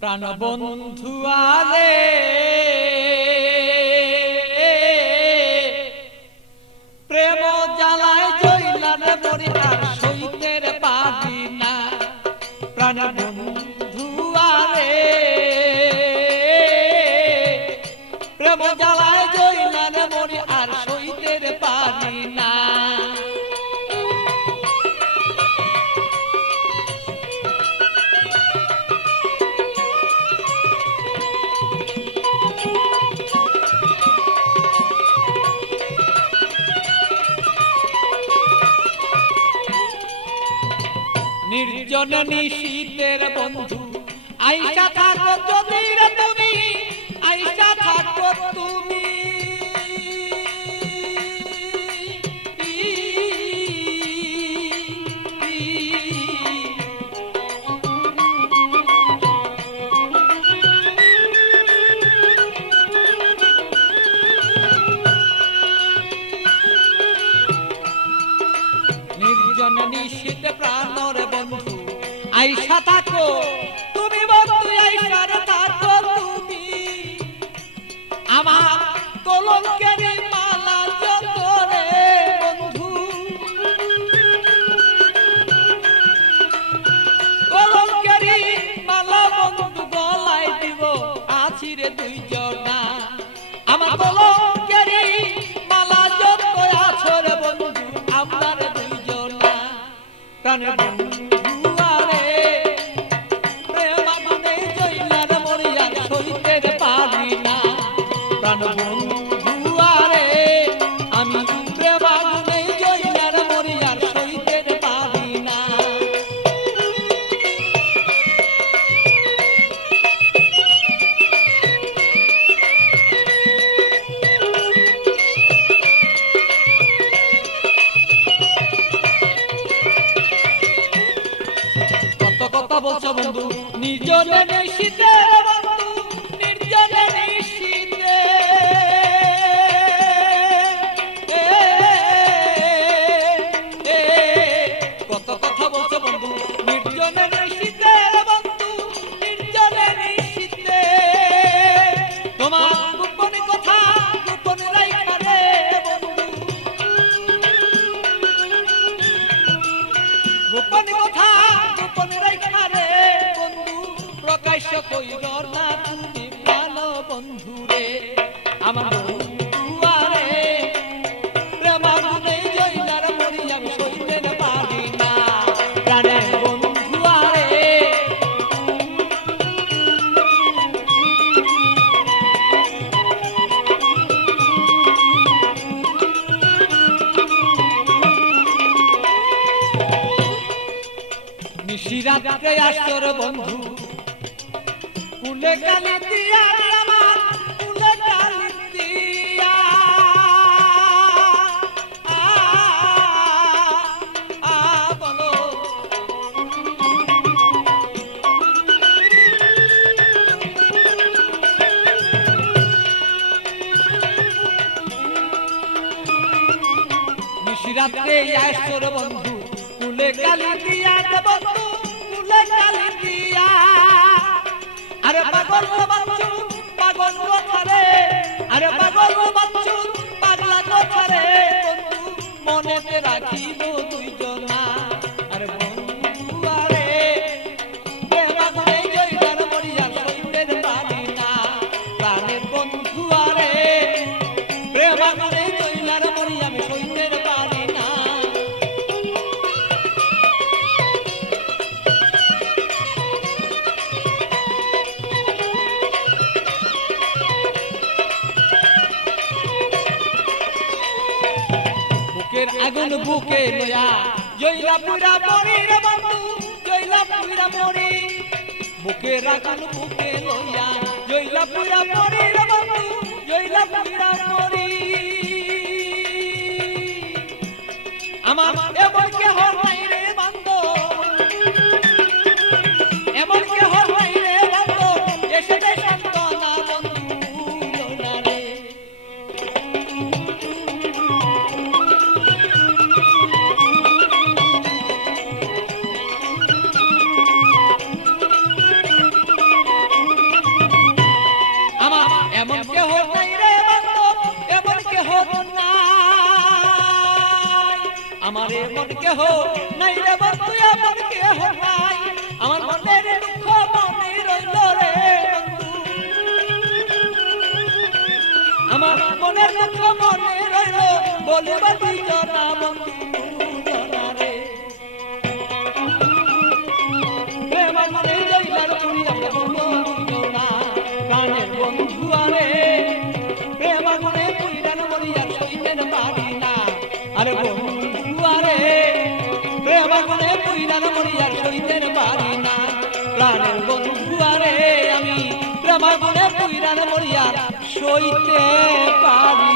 প্রাণ বন্ধু আরে প্রেম জ্বালায় জইলার মরি আর সইতের পাবি না। প্রাণ বন্ধু আরে প্রেম জ্বালায় জইলার মরি আর সইতের পাবি না। নির্জন নিশীতের বন্ধু আইসা থাকো যদি রে তুমি, আইসা থাকো তুমি। নির্জন নিশীত প্রাণর বন্ধু আইসা থাকো তুমি, বন্ধু আইসা থাকো তুমি। আমার কলঙ্কের মালা যত রে বন্ধু, কলঙ্কের মালা বন্ধু গলায় দিব আছি রে দুইজনা। আমার কলঙ্কের মালা যত আছো রে বন্ধু আপনার দুইজনা। প্রাণের বন্ধু প্রাণ বন্ধু আরে আমি প্রেম আগুনে জইলার মরি আর সইতে পারি না। কত কথা বলছো বন্ধু নিজনে নিশিতে বন্ধু, নির্জনে নিশিতে কত কথা বলছো বন্ধু নির্জনে নিশিতে বন্ধু, নির্জনে নিশিতে। তোমার গোপন কথা গোপন রাইখা রে বন্ধু, গোপন কথা গোপন রাইখা রে বন্ধু। প্রকাশ্য কইর না তুমি প্রাণ বন্ধু রে। আমার বন্ধু আরে প্রেম আগুনে জইলার মরি আমি সইতে পারি না। প্রাণের বন্ধু আরে নিশিরাতে আসর বন্ধু কুলে কালি দিয়া আমার কুলে কালি দিয়া। বলো নিশিরাতে আসর বন্ধু কুলে কালি দিয়া বন্ধু, কুলে কালি দিয়া। আরে পাগল বাচ্চু পাগল কথারে, আরে পাগল বাচ্চু পাগলা কথারে বন্ধু মনেতে রাখিব দুইজনা। আরে বন্ধু আরে প্রেম আগুনে জইলার মরি আর সইতে পারি না। প্রাণের বন্ধু আরে প্রেম আগুনে জইলার মরি আমি সইতে পারি না। বুকের আগুন বুকে লয়া জইলা পুরা মরি রে বন্ধু, জইলা পুরা মরি। বুকের আগুন বুকে লয়া জইলা পুরা মরি রে বন্ধু, জইলা পুরা মরি। আমার এমন কেহ নাই রে বন্ধু, এমন কেহ নাই রে বন্ধু এসে দে সান্তনা বন্ধু না রে। মন কেহ নাই রে বন্ধু এমন কেহ নাই আমার মনের দুঃখ মনে রইল রে বন্ধু আমার মনের দুঃখ মনে রইল বলিবা তুই জনা বন্ধু জনা রে প্রেম মনে রইলার পুরি আমরা বন্ধু জনা গানের বন্ধু আরে প্রেম মনে পুইরান মরিয়ার সইতেন পারি না আরে বন্ধু আরে প্রেম মনে পুইরান মরিয়ার সইতেন পারি না প্রাণের বন্ধু আরে আমি প্রেম মনে পুইরান মরিয়ার সইতে পারি